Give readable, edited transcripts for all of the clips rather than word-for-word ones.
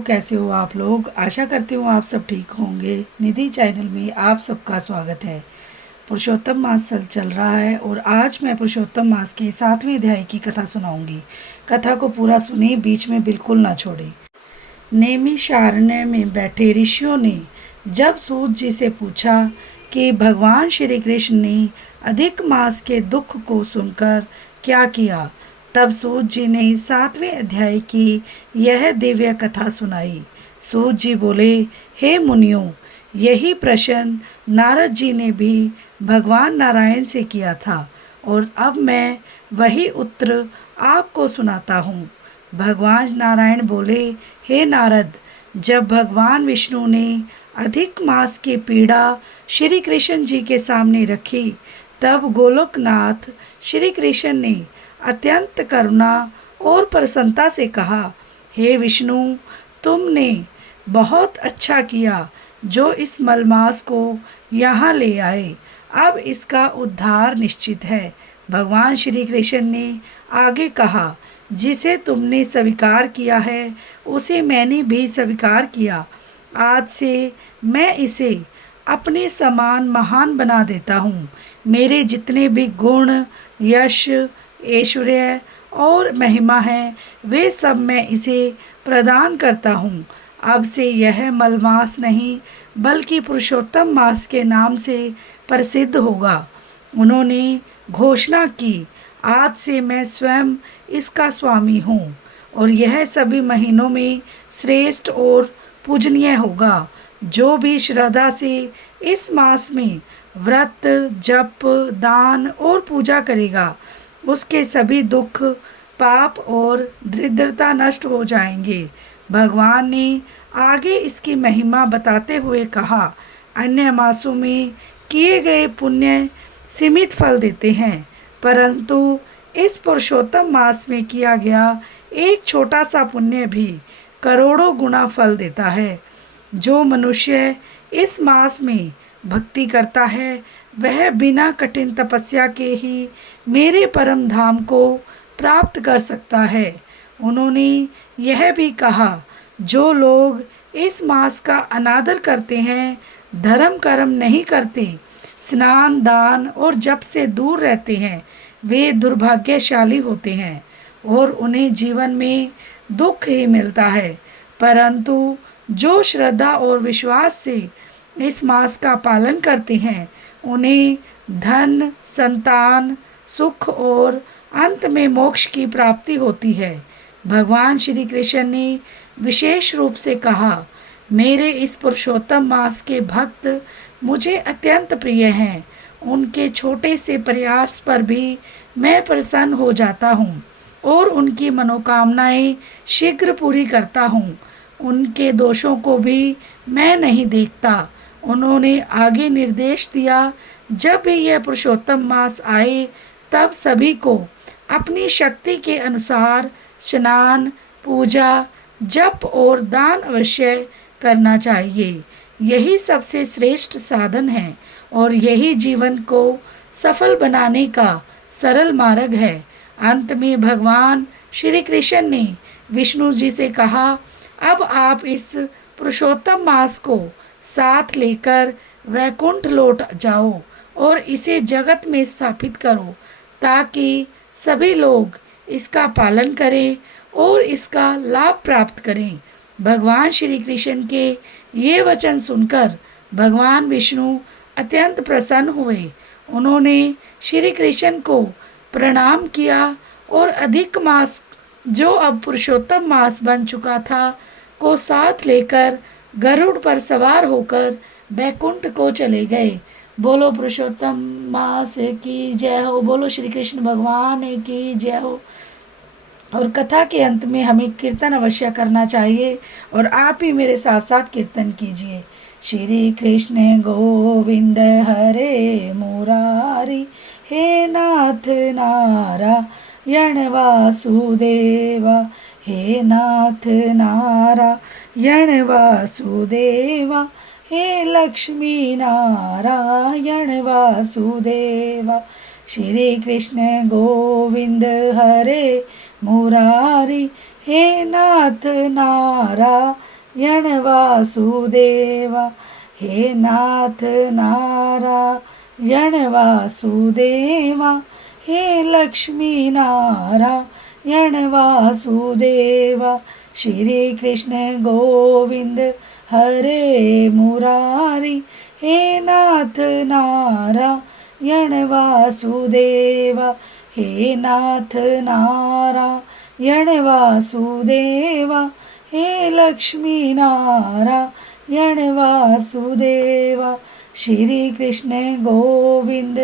कैसे हो आप लोग। आशा करती हूँ आप सब ठीक होंगे। निधि चैनल में आप सबका स्वागत है। पुरुषोत्तम मास चल रहा है और आज मैं पुरुषोत्तम मास के 7वें अध्याय की कथा सुनाऊंगी। कथा को पूरा सुने, बीच में बिल्कुल ना छोड़े। नैमिषारण्य में बैठे ऋषियों ने जब सूत जी से पूछा कि भगवान श्री कृष्ण ने अधिक मास के दुख को सुनकर क्या किया, तब सूत जी ने 7वें अध्याय की यह दिव्य कथा सुनाई। सूत जी बोले, हे मुनियों, यही प्रश्न नारद जी ने भी भगवान नारायण से किया था और अब मैं वही उत्तर आपको सुनाता हूँ। भगवान नारायण बोले, हे नारद, जब भगवान विष्णु ने अधिक मास की पीड़ा श्री कृष्ण जी के सामने रखी, तब गोलोकनाथ श्री कृष्ण ने अत्यंत करुणा और प्रसन्नता से कहा, हे विष्णु, तुमने बहुत अच्छा किया जो इस मलमास को यहाँ ले आए। अब इसका उद्धार निश्चित है। भगवान श्री कृष्ण ने आगे कहा, जिसे तुमने स्वीकार किया है उसे मैंने भी स्वीकार किया। आज से मैं इसे अपने समान महान बना देता हूँ। मेरे जितने भी गुण, यश, ऐश्वर्य और महिमा है, वे सब मैं इसे प्रदान करता हूँ। अब से यह मलमास नहीं बल्कि पुरुषोत्तम मास के नाम से प्रसिद्ध होगा। उन्होंने घोषणा की, आज से मैं स्वयं इसका स्वामी हूँ और यह सभी महीनों में श्रेष्ठ और पूजनीय होगा। जो भी श्रद्धा से इस मास में व्रत, जप, दान और पूजा करेगा, उसके सभी दुख, पाप और दरिद्रता नष्ट हो जाएंगे। भगवान ने आगे इसकी महिमा बताते हुए कहा, अन्य मासों में किए गए पुण्य सीमित फल देते हैं, परंतु इस पुरुषोत्तम मास में किया गया एक छोटा सा पुण्य भी करोड़ों गुना फल देता है। जो मनुष्य इस मास में भक्ति करता है, वह बिना कठिन तपस्या के ही मेरे परम धाम को प्राप्त कर सकता है। उन्होंने यह भी कहा, जो लोग इस मास का अनादर करते हैं, धर्म कर्म नहीं करते, स्नान, दान और जप से दूर रहते हैं, वे दुर्भाग्यशाली होते हैं और उन्हें जीवन में दुख ही मिलता है। परंतु जो श्रद्धा और विश्वास से इस मास का पालन करते हैं, उन्हें धन, संतान, सुख और अंत में मोक्ष की प्राप्ति होती है। भगवान श्री कृष्ण ने विशेष रूप से कहा, मेरे इस पुरुषोत्तम मास के भक्त मुझे अत्यंत प्रिय हैं। उनके छोटे से प्रयास पर भी मैं प्रसन्न हो जाता हूँ और उनकी मनोकामनाएं शीघ्र पूरी करता हूँ। उनके दोषों को भी मैं नहीं देखता। उन्होंने आगे निर्देश दिया, जब भी यह पुरुषोत्तम मास आए, तब सभी को अपनी शक्ति के अनुसार स्नान, पूजा, जप और दान अवश्य करना चाहिए। यही सबसे श्रेष्ठ साधन है और यही जीवन को सफल बनाने का सरल मार्ग है। अंत में भगवान श्री कृष्ण ने विष्णु जी से कहा, अब आप इस पुरुषोत्तम मास को साथ लेकर वैकुंठ लौट जाओ और इसे जगत में स्थापित करो, ताकि सभी लोग इसका पालन करें और इसका लाभ प्राप्त करें। भगवान श्री कृष्ण के ये वचन सुनकर भगवान विष्णु अत्यंत प्रसन्न हुए। उन्होंने श्री कृष्ण को प्रणाम किया और अधिक मास, जो अब पुरुषोत्तम मास बन चुका था, को साथ लेकर गरुड़ पर सवार होकर बैकुंठ को चले गए। बोलो पुरुषोत्तम मास की जय हो, बोलो श्री कृष्ण भगवान की जय हो। और कथा के अंत में हमें कीर्तन अवश्य करना चाहिए और आप ही मेरे साथ साथ कीर्तन कीजिए। श्री कृष्ण गोविंद हरे मुरारी, हे नाथ नारायण वासुदेवा, हे नाथ नारायण वासुदेवा, हे लक्ष्मी नारायण वासुदेवा। श्री कृष्ण गोविंद हरे मुरारी, हे नाथ नारायण वासुदेवा, हे नाथ नारायण वासुदेवा, हे लक्ष्मी नारायण वासुदेवा। श्री कृष्ण गोविंद हरे मुरारी, हे नाथ नारायण वासुदेवा, हे नाथ नारायण वासुदेवा, हे लक्ष्मी नारायण वासुदेवा। श्री कृष्ण गोविंद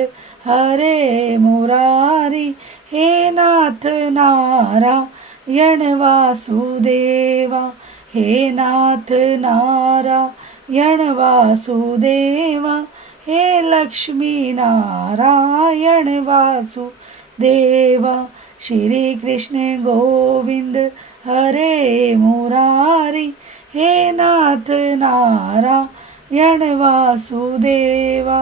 हरे मुरारी, हे नाथ नारायण वासुदेवा, हे नाथ नारायण वासुदेवा, हे लक्ष्मी नारायण वासुदेवा। श्री कृष्ण गोविंद हरे मुरारी, हे नाथ नारायण वासुदेवा,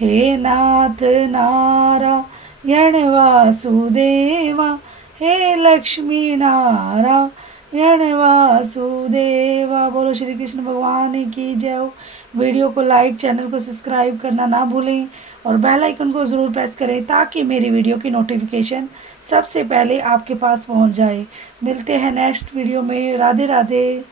हे नाथ नारायण वासुदेवा, हे लक्ष्मी नारायण वासुदेवा। बोलो श्री कृष्ण भगवान की जय हो। वीडियो को लाइक, चैनल को सब्सक्राइब करना ना भूलें और बेल आइकन को ज़रूर प्रेस करें ताकि मेरी वीडियो की नोटिफिकेशन सबसे पहले आपके पास पहुंच जाए। मिलते हैं नेक्स्ट वीडियो में। राधे राधे।